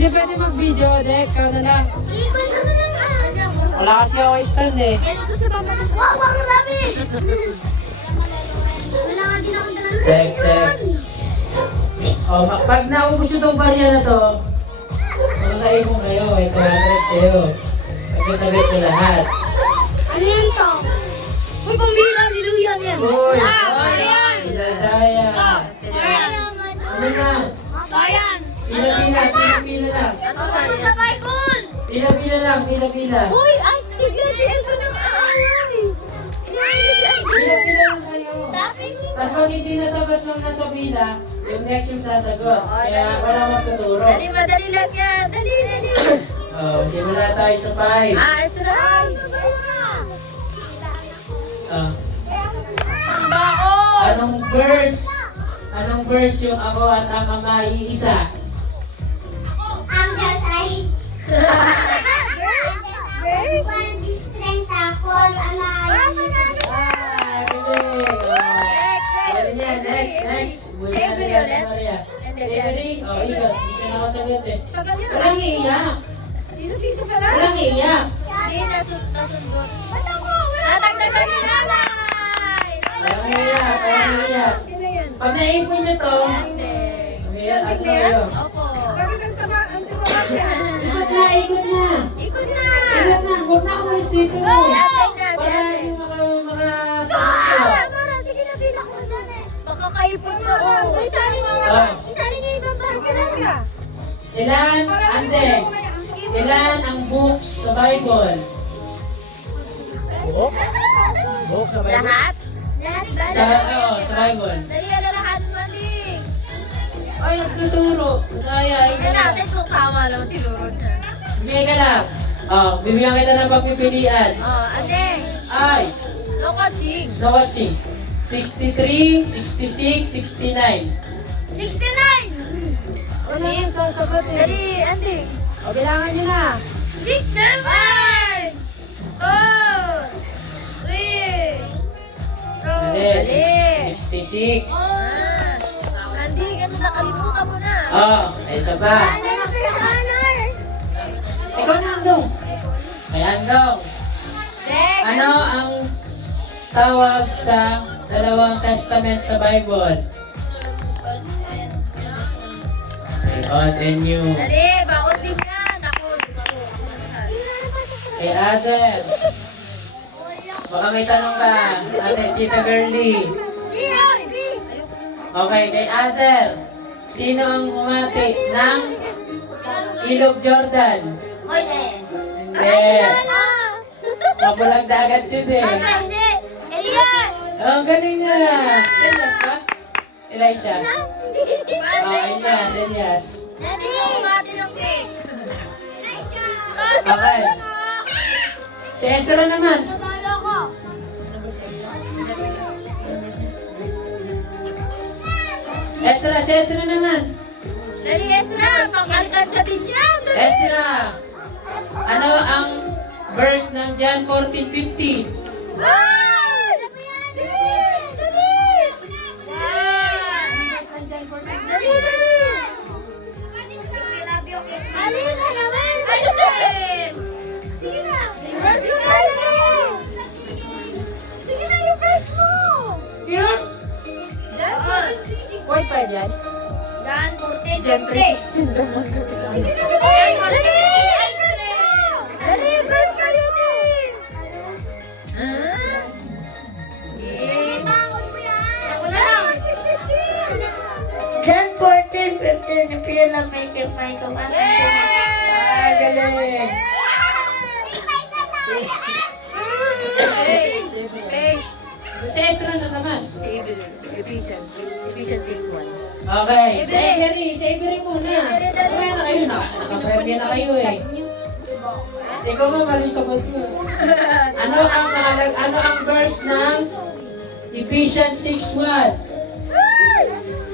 Sino pwede mag-video? Dek, ikaw na lang. Wala kasi ako stand eh. Dek. Oh, pag naubos yung itong barya na to, malay mo kayo, may 200 kayo. Pagkasagot ko lahat. Ano yan to? Uy, pambira, liluya yan. Uy! Ayan. Iladaya! Ano na? Ayan. Pila-pila lang. Ano sa Bible? Pila-pila lang. Uy, ay, tignan si Eso ng ay. Pila-pila lang kayo. Tapos pag hindi nasagot nung nasa pila, yung next yung sasagot. Kaya wala magtuturo. Dali, madali lang yan. Dali. Oh, simula tayo sa 5. Eso na. Oh. Baon. Anong verse yung ako at ang ama iisa? Ang Diyos ay one strength for analysis. Next. Maria. Savory? Oh, ikot. Hindi siya nakasagot eh. Walang iiyak. Walang iiyak. Hindi, nasundot. Natagdagan ni nanay. Walang iiyak. Pag naipon niyo to, umiyak at kayo. Opo. Ikot na. Ikot na. Huwag na umalis dito. Para yung mga sunod ko. Sige na, bilang ko dyan eh. Makakaipon ka. Isali niya ibang barko. Ilan ang books sa Bible? Lahat? Sa Bible. Dali na lahat, maling. Ay, nagtuturo. Kaya, Tignan natin kung tama lang tinuro niya. bigyan ka na. Bibigyan kita ng pagpipilian. Ate. Ay, No coaching. no watching. 63, 66, 69. 69. Ano yung sasagot eh? Dali, ante. O, bilangan nyo na. 6, 7, 4, 3, Hindi, 66. Andi, ganun nakalimutan mo na. Ay, isa pa. Ikaw na, Andong. Kay Andong. Next. Ano ang tawag sa dalawang testament sa Bible? Old and New. Dali, bakit din yan? Ako, Diyos ko. Kay Azel. Baka may tanong ka. Ate, Tita Girlie. Okay, kay Azel. Sino ang umati ng Ilog Jordan? Moises. Hindi. Mapulang dagat yun eh. Hindi. Elias. Ang galing nga. Elias ba? Elisha. Elias. Dali, mati ng cake. Okay. Si Ezra naman. Nagalo ko. Si Ezra naman. Dali, Ezra. Pang-alkansya din yan. Dali. Ezra. Ano ang verse ng John 14:50? Wow! Dali! Dali na naman! Sige na! Sige na, yung press mo! Yun. White pa yan? Yan, 14, 16. Sige na, dali! Dali, press ka yun eh! Ako na lang! John 14:15, if you love me, keep my commandments. Galing. Si Ezra na naman. Ephesians 6:1. Okay. Si Avery muna. Kumaya na kayo. Nakapremya na kayo eh. Ikaw ba mali sagot mo? Ano ang verse ng Ephesians 6:1?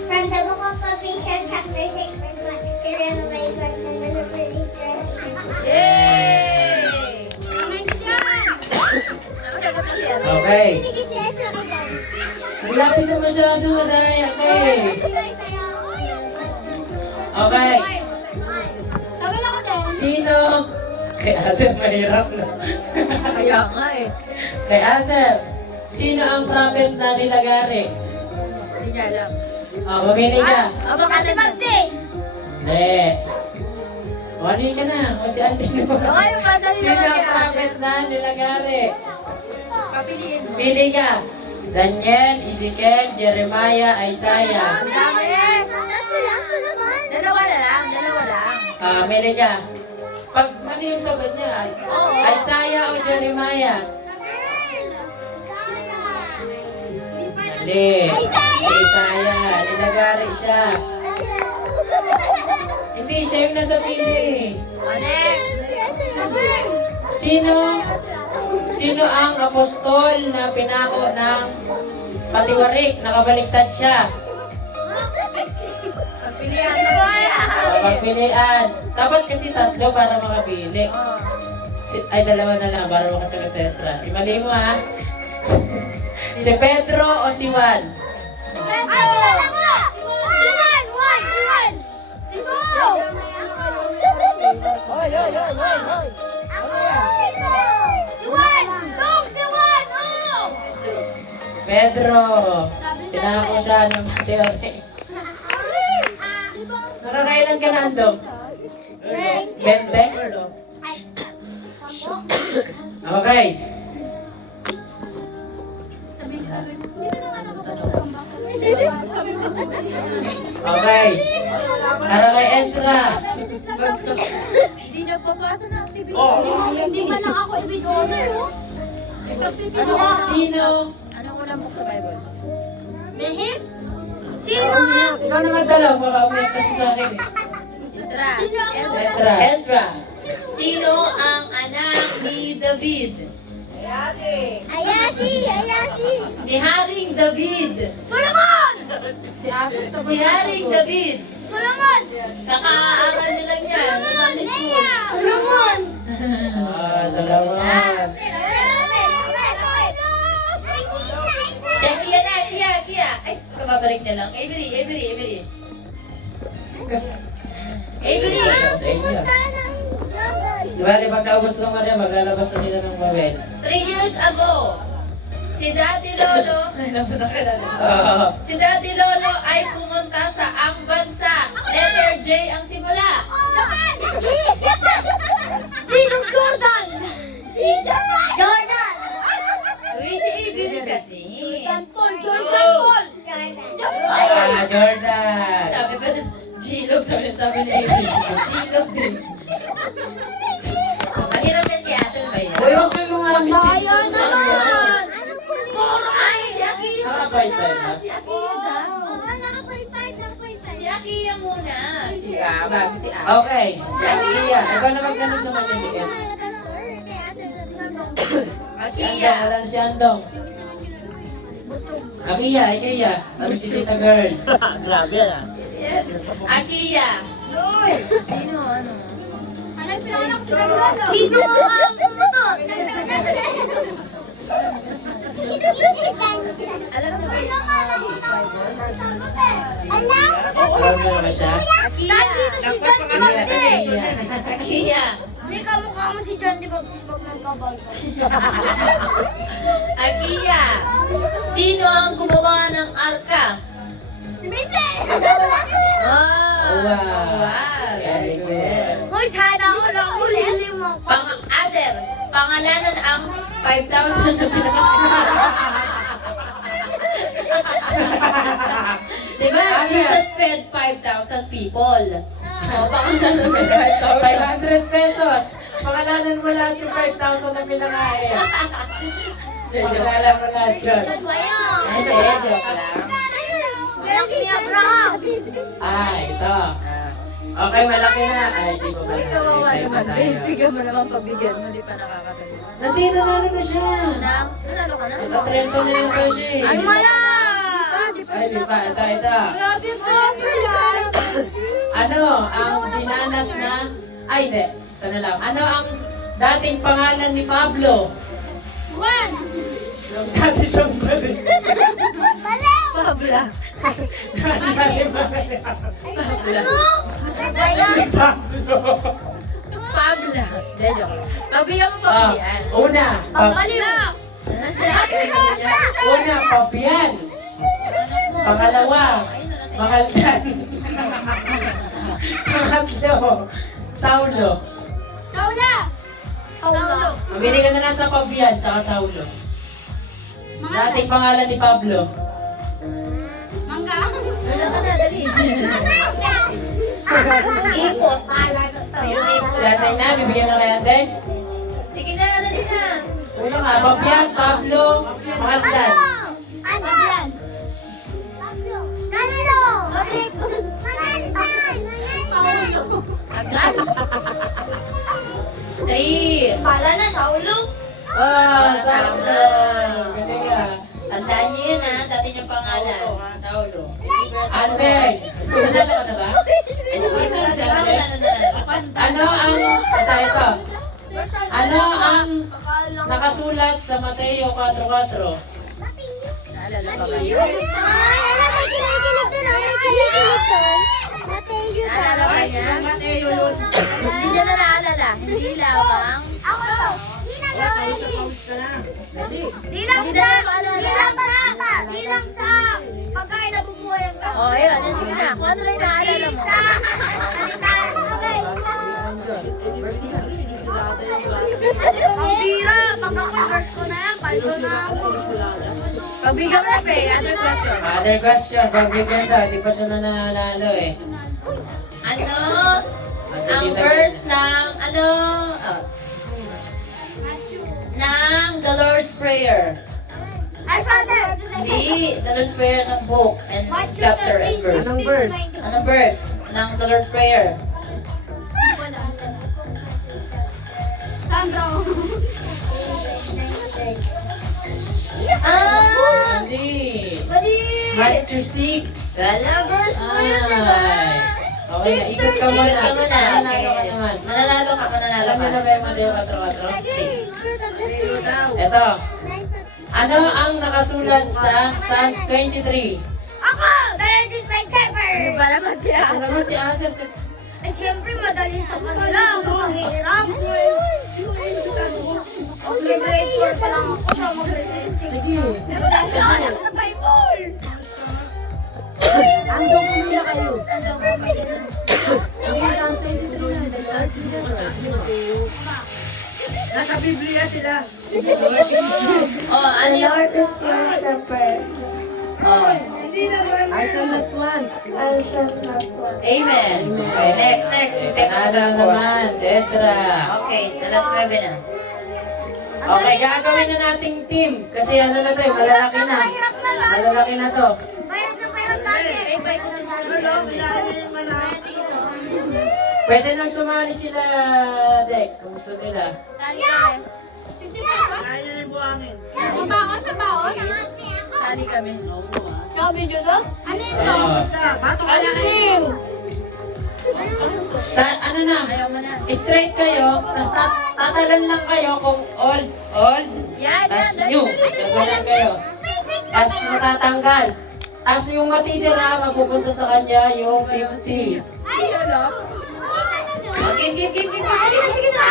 From the book of Ephesians, chapter 6, verse 1. Till you love my verse and the Lord will Israel. Yay! Amen ka dyan! Okay. Sinigit si Ezra ko dyan. Naglapit na masyado, madaya ka eh. Okay. Sino? Kay Asep, mahirap na. Kaya nga eh. Kay Asep, sino ang prophet na nilagari? Hindi niya alam. Mamili ka. Baka na Hindi. Wali ka na. O si Andy naman. Ay, madali Sino naman ang kay prophet na nilagari? Papiliin mo. Pili ka. Daniel, Ezekiel, Jeremiah, Isaiah. Ang dami eh. Dalawa na lang, dalawa lang. Mili ka. Pag ano yung sagot niya? Oo. Isaiah o Jeremiah? Mali. Si Isaiah. Nilagari siya. Hindi, siya yung nasa pili. Sino ang apostol na pinako ng patiwarik? Nakabaliktad siya. Pagpilihan mo kaya. Pagpilian. Dapat kasi tatlo para makapili. Oo. Ay, dalawa na lang para makasagot sa Ezra. Imali mo ha. Si Pedro o si Juan? Pedro. Pinako siya ng patiwarik. Nakakailan ka na, Andong? 20? Okay. Okay. Para kay Ezra. Hindi nagpapasa na activity. Hindi pa lang ako i-order, oh. Ano ka? Sino? Anong unang book sa Bible? Sino? Ikaw na magdalaw. Baka umiyak kasi sa akin eh. Ezra. Si Ezra. Ezra, sino ang anak ni David? Ayasi! Ni Haring David. Solomon! Si Haring David. Solomon! Kakaaral niya lang yan. Sunday school. Solomon! Salamat. Si Kia na, Kia. Ay, kababalik niya lang. Avery. Avery. Sa inyo. Diba, pag naubos ng Maria, maglalabas na sila ng babel. 3 years ago, si Daddy Lolo, si Daddy Lolo ay pumunta sa ang bansa. Letter J ang simula. Jordan! Jordan! Uy, si Avery kasi. Jordan! Jordan. Sabi ba, G-Log, sabi ni Avery. G-Log din. Mahirap yan kaya, saan ba yun? Uy, huwag kayo lumamit. Kaya naman! Ay, si Akiya. Nakabay tayo na. Si Akiya. Si Akiya muna. Bago si Akiya. Okay. Si Akiya. Ikaw na magtanong sa maliliit. Si Akiya. Andong. Wala na si Andong. Akiya. Ano si Tita Girl? Akiya. Sino? Ano? Sino ang umutot? Alam mo ba yung Alam? Alam mo ba siya? Nandito si John Di Akiya. Akiya. Hindi kamukha mo si John Di Bagpag nagkabal. Akiya. Sino ang gumawa ng arka? Si Mite! Wow! Wow. Very good. Hoy, sana ako lang ulili mo. Aser. Pangalanan ang 5,000 na Diba? Jesus fed 5,000 people. O, pangalanan ng 5,000. 500 pesos. Pangalanan mo lahat yung 5,000 na pinakain. Pangalanan mo lahat yun. Hindi, joke lang. Malaki ni Abraham. Ay, ito. Okay, malaki na. Ay, di ko Ay, kawawa malaki. naman. Babe, bigyan mo naman pabigyan mo. Di pa nakakatabi. Nandito na siya. Nanalo ka na? Naka-30 na yung kayo siya. Ay, wala! Ay, di pa. Ito. Grabe po, Abraham. Ano ang dinanas na... Ay, hindi. Ito na lang. Ano ang dating pangalan ni Pablo? Juan. Yung dati siyang balik. Pabla. Pabla. Ano? Ni Pablo. Pablo. Hindi, joke. Pagbigyan mo Ah, pabigyan. una. Pablo! Una, Pabian. Pangalawa, Mahaldan. Pangatlo, Saulo. Saula! Saulo! Mabili ka na lang sa Pabian, tsaka Saulo. Dating pangalan ni Pablo. Mangga! Wala ka na, dali. Ipot. Ayun, ipon. Si Ate na, bibigyan na kay Ate. Sige na, dali na. Una nga, Pabian, Pablo, Mahaldan. Ano yan? Pablo! Galilo! Agad. 3. Pala na, Saulo! Saulo. Galing ah. Tandaan niyo yun ha, dati niyong pangalan. Saulo. Ate, nanalo ka na ba? Si Ate. Ito. Ano ang nakasulat sa Mateo 4:4? Naalala pa kayo? Alam mo, kinikilig doon, may kinikilig doon. Mateo Naalala daw. pa niya? Hindi niya na naalala. Hindi lamang. Ako! Di lang Hindi sa, na maalala. di lang barata, di lang sa pagkain na bubuhay ang tao. Oh, ayun. Yan, sige na. Kung ano lang yung naalala mo. Sa kalitan, okay. Ang bira, pagka-converse ko na yan, paldo na ako. Pagbigyan mo na, Faye. Other question. Other question, pagbigyan daw, di pa siya nananalo eh. Ano Sa ang dito- verse ng, ng The Lord's Prayer? Ay, Father! Di, The Lord's Prayer ng book and chapter and verse. Anong verse? Anong verse ng The Lord's Prayer? Sandro! Ah! Hindi. Mali! Matthew 6. Gala, verse mo yun, diba? Okay, na, ikot ka muna. Ikot ka muna. Mananalo ka naman. Mananalo ka, mananalo Alam ka. niyo na ba yung Mateo 4:4? Ito. Ano ang nakasulat sa Psalms 23? Ako! That is my shepherd! Para magkaya. Ano naman si Aser? Ay, siyempre, madali sa kanila. Mahirap. Okay, grade 4 pa lang ako sa mag-grade 6. Sige. Pero dahil ako lang na Bible. Ando mo na kayo. Nasa Biblia sila. Oh, ano yung... is your shepherd. Oh, I shall not want. I shall not want. amen. Okay, next. Nanalo naman, si Ezra. Okay, alas 9 na. Okay, gagawin na nating team. Kasi ano na to eh, malalaki na. Mahirap na lang. Malalaki na to. Mahirap dati. Pwede nang sumali sila, Dek, kung gusto nila. Baon sa baon? Sali kami. Sabi nyo doon? Ano yun? Oo. Sa ano na, Ayaw mo na. straight kayo, tapos tatalan lang kayo kung old, Yan, tapos yan. new. Gagawin kayo. Tapos matatanggal. Tapos yung matitira, mapupunta sa kanya yung 50. Ay, lolo. Game. Sige na.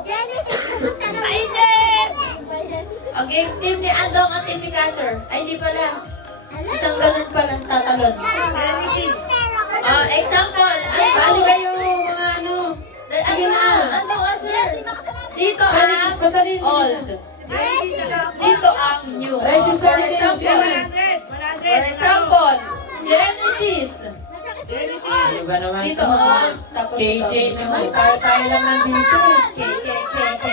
Genesis, pupunta na. Mainit. Okay, team ni Andong at team ni Kasser. Ay, hindi pala. Isang ganun palang tatalon. Example. Sali kayo, mga ano. Sige na. Andong, Kasser. Dito Sali, ang pasalin. old. Dito ang new. Resyo, For sali kayo. example, Genesis. Ano ba naman Dito ito? old. Tapos dito KJ new. naman, tayo lang nandito eh. K.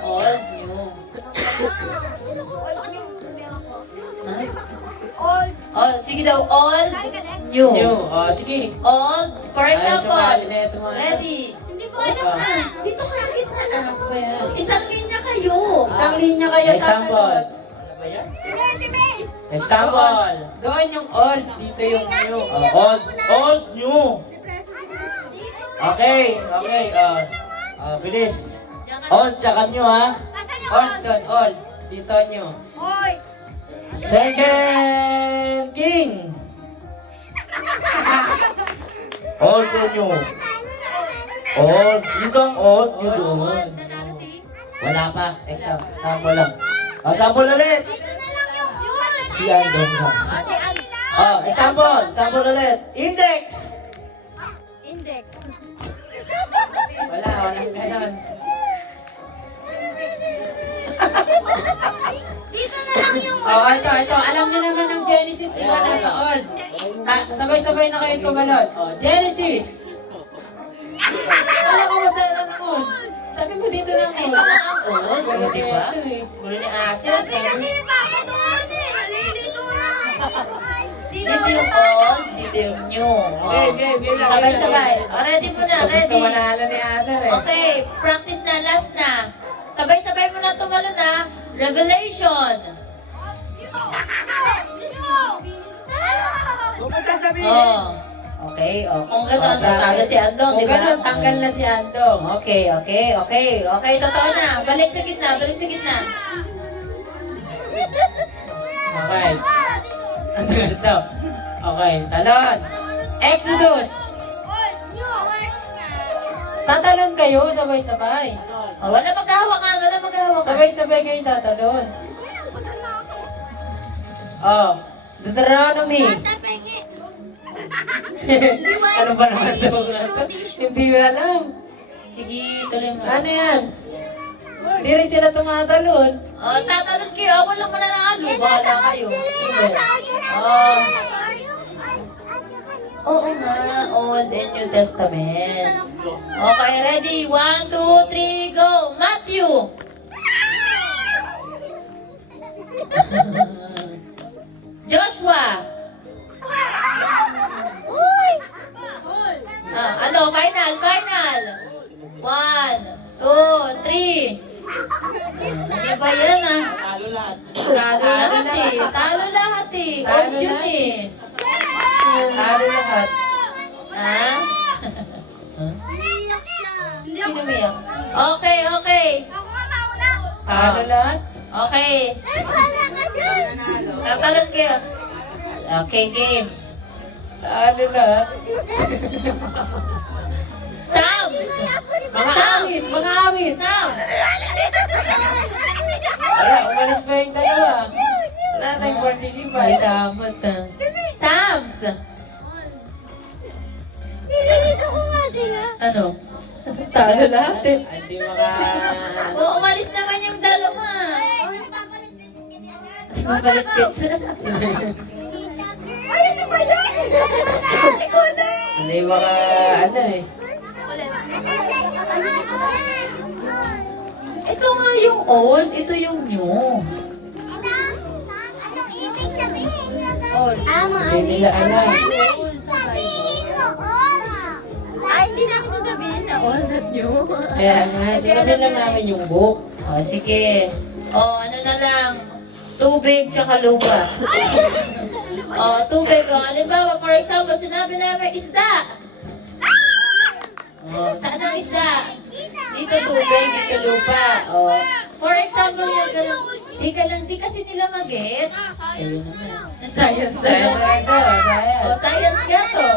Old, new. Old. Sige daw, old, new. New. Oh, sige. Old. For Ayaw example, sumali na ito mga ito. ready. Hindi ko alam na. Dito sa gitna. Ano ba yan? Isang linya kayo. Isang linya kayo Example. tatalon. Example. Doon yung old, dito yung new. Old, new. Okay. Bilis. Old, tsaka new ha. Old doon, old. Dito new. Hoy! Second king. Old to new. Old. Yung kang old, you do. Old, nanalo si? Wala pa. Exam. Sample lang. O, sample ulit. Si Andong lang. Ate, Sample. Sample ulit. Index. Index. Walang ganon. Dito na lang yung Oh, ito. Alam niyo naman ang Genesis, di ba? Nasa old. Sabay-sabay na kayo tumalon. Oh, Genesis. Wala ka masaya ng old. Sabi mo dito lang old. Oo, di ba? Ito eh. Ulo ni Asis. kasi ni Papa doon eh. Nalilito na. Dito yung old, dito yung new. Oh. Sabay-sabay. Oh, ready mo na, Gusto ready. manalo ni Aser eh. Okay, practice na, last na. Sabay-sabay mo na tumalon na. Revelation. Oh. Okay, oh. Kung gano'n, tatalo si Andong, di Kung ba? ganun, tanggal na si Andong. Okay, totoo na. Balik sa gitna. Okay. Ang tagal to. Okay, talon. Exodus. Tatalon kayo, sabay-sabay. Oh, wala maghahawakan. Sabay-sabay kayo tatalon. Oh, Deuteronomy. Ano ba naman ito? Hindi ko alam. Sige, tuloy mo. Ano yan? Hindi rin sila tumatalon. Oh, tatalon kayo. Ako lang mananalo. Bahala kayo. Oh. Oo nga, Old and New Testament. Okay, ready? 1, 2, 3, go! Matthew! Joshua! Final! 1, 2, 3. Ano ba yan ah? Talo lahat. Talo lahat eh. Old yun eh. Talo lahat. Ha? Sino umiyak? Okay. Talo lahat. Okay. Tatalon kayo. Okay, game. Talo lahat. Psalms! Mga awis. Psalms! Wala, umalis pa yung dalawa. Wala na yung participant. May samot ah. Psalms! Nililito ko nga sila. Ano? Talo lahat eh. Hindi maka... Umalis naman yung dalawa. Papalit Mabalit Ano ba yan? Hindi maka... Ano eh. Ito nga yung old, ito yung new. Anong ibig sabihin niya? Hindi nila alam. Sabihin mo, all. Ay, hindi namin sasabihin na old at new. Kaya nga, sasabihin lang namin yung book. O, sige. O, ano na lang. Tubig tsaka lupa. O, tubig. O, halimbawa, for example, sinabi namin isda. O, saan ang isda? Dito tubig, dito lupa. O, for example, di kasi nila mag-gets. Ayun naman. Science na Kaya lang. sa ito, O, science nga to.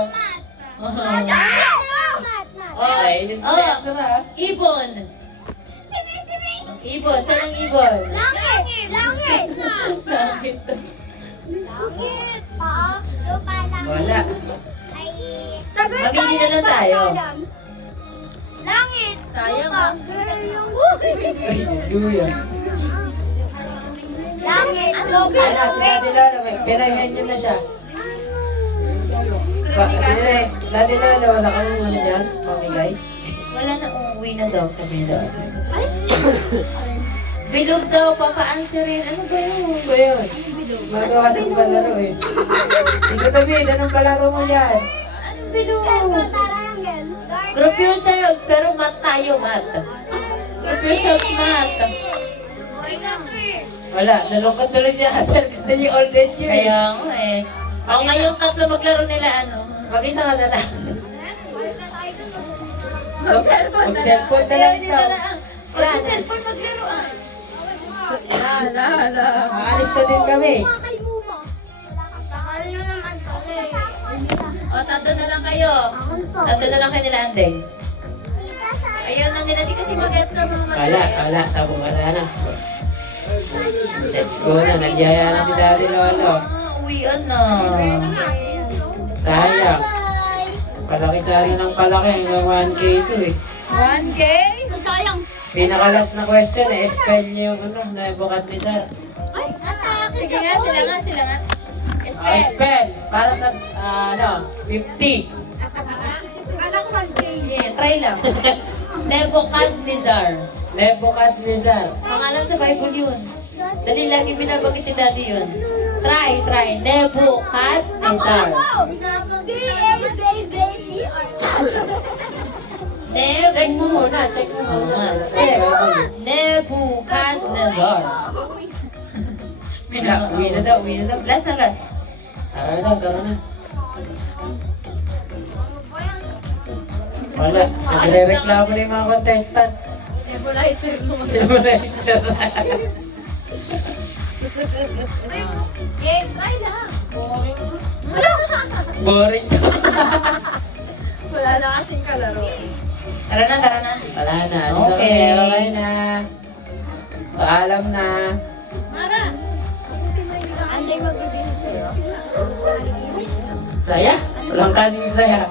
Sarap. Ibon. Ibon. Saan ang ibon? Langit! Langit. Langit! Lupa lang. Wala. Ay, Mabili na lang tayo. Langit! Sayang Lupa. ah. Ay, hallelujah. Langit! Lupa. Ano, si Daddy Lolo, pinayhan niyo na siya. Sige, Daddy Lolo, wala ka nang ano dyan? Pamigay? Wala na, uuwi na daw, sabi daw. Bilog daw, papa-answerin. Ano ba yun? Ano ba yun? Magawa ng palaro eh. Ito tabi, anong palaro mo yan? Anong bilog? Tarangel. Group yourselves, pero math tayo, math. Group yourselves, math. Wala, nalungkot tuloy siya kasi gusto niyo all dead yun eh. Kaya nga eh. Ako ngayong tatlo maglaro nila, ano? Mag-isa ka na lang. Mag-cellphone na lang ito. Mag-cellphone maglaro ah. Hala. Maalis na din kami. O, tatlo na lang kayo. Tatlo na lang kayo nila, Andeng. Ayaw na nila, di kasi mag-gets sa mga Wala, tabo ka na. Let's go na, nagyaya na si Daddy Lolo. Uwian na. Sayang. Palaki ng palaki, hanggang 1K ito eh. 1K? Sayang. Pinaka-last na question eh, spell niyo yung Nebuchadnezzar. Sige nga, sila nga. Spell, para sa, 50. Yeah, try lang. Nebuchadnezzar. Nebuchadnezzar. Pangalan sa Bible yun. Dali lagi binabanggit ni Daddy yun. Try. Nebuchadnezzar. Check mo muna. Nebuchadnezzar. Uwi na daw. Last. Tara na. Wala, nagre-reklamo na yung mga contestant. Nebulizer naman. Nebulizer. Game, try lang. Boring. Wala na kasing kalaro. Tara na. Wala na. Okay. Okay na. Paalam na. Anday magbibigay sa'yo. Saya? Walang kasing saya.